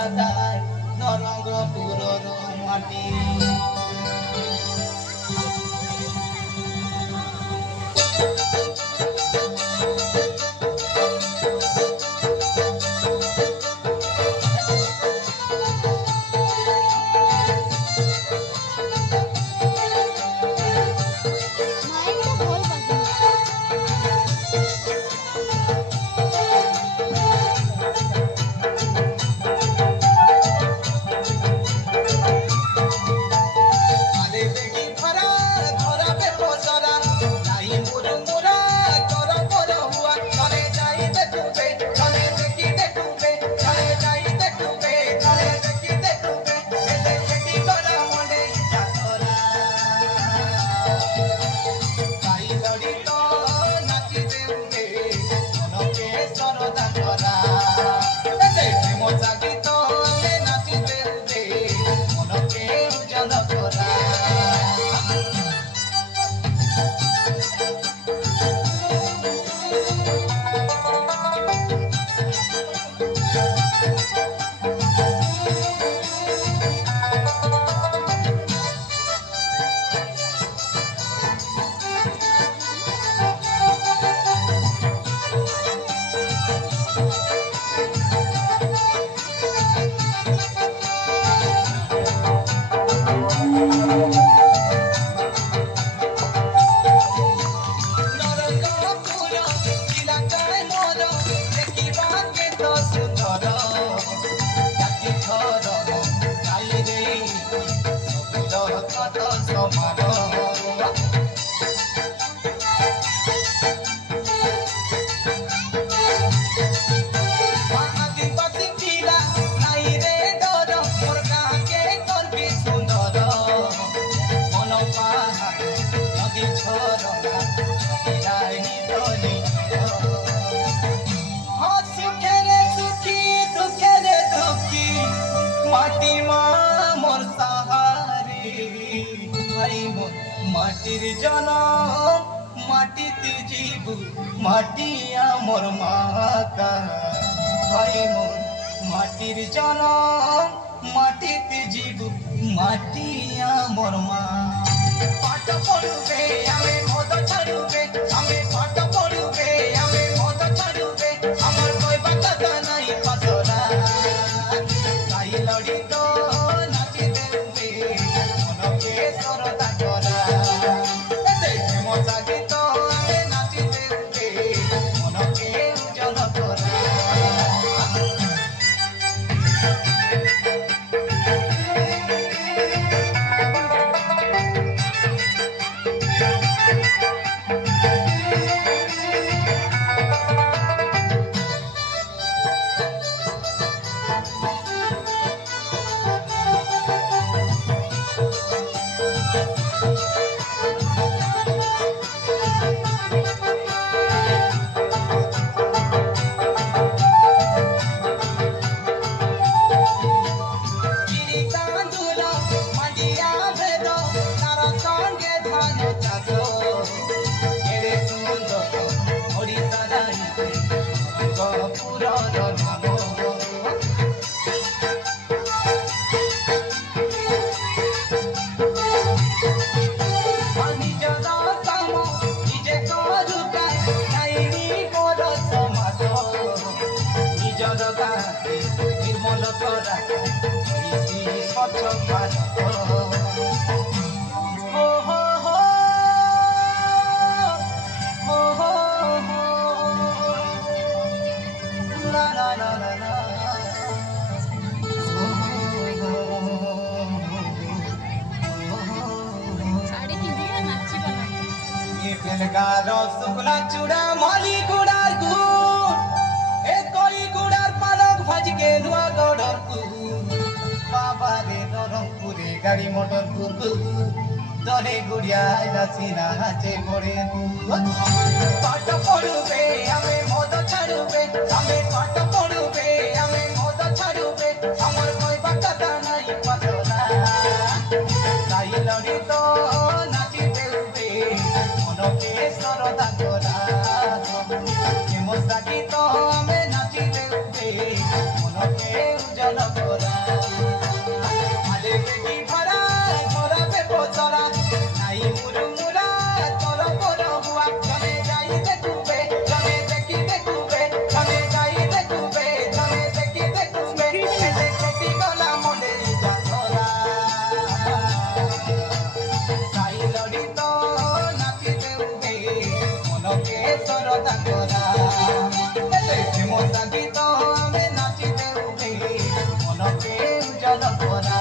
সাজায় নরঙ্গপুরর মাটি। মাটির জনম মাটিতে জীব মাটি আমার মাতা ভাই মোর মাটির জনম মাটিতে জীব মাটি আমার মা। পাঠ পড়ুবে আমি মদ ছাড়ুবে আমি পাঠ পড়ুবে আমি মদ ছাড়ুবে আমার কইবা কথা নাই পাছরা তাই লড়ি তো নাচি দেবে মনকে সরদা করা মজা গীত আমি নাচি দেবে মনকে উজ্জ্বল করা। निर्मल करा स्वच्छ भारत हो हो हो हो हो la la la la la rasgulla চূড়া মালি গুড়ার গুড় এ কই গুড়ার পালক ভাজকে নুয়া গড়র বাবারে নরমপুরে গাড়ি মোটর ঘুরবু দরে গুড়িয়া নাচিনা হাতে পড়ে পাঠ পড়ুবে আমি মদ ছাড়ুবে আমি পাঠ পড়ুবে আমি মদ ছাড়ুবে আমার কই বাটা নাই পাছলা তাই লড়ি তো নাচি দেবে মনকে সরদা করা মজা গীত আমি নাচি দেবে মনকে উজাল করা আলে বেটি ভরা ধরাবে পচরা নাই মুরমুরা তোর বড় হুয়া চলে যাই দেখুবে চলে দেখি দেখুবে চলে যাই দেখুবে চলে দেখি দেখুবে দেখি গলা মনে যা ধরা সাই লড়িত নাচি দেউবে মনকে সরদা করা প্রেম সাগিত আমি নাচি দেউবে মনকে উজাল করা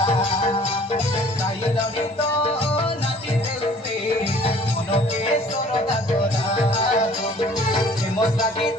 সাই লড়িত নাচি দেউবে মনকে সরদা করা প্রেম সাগিত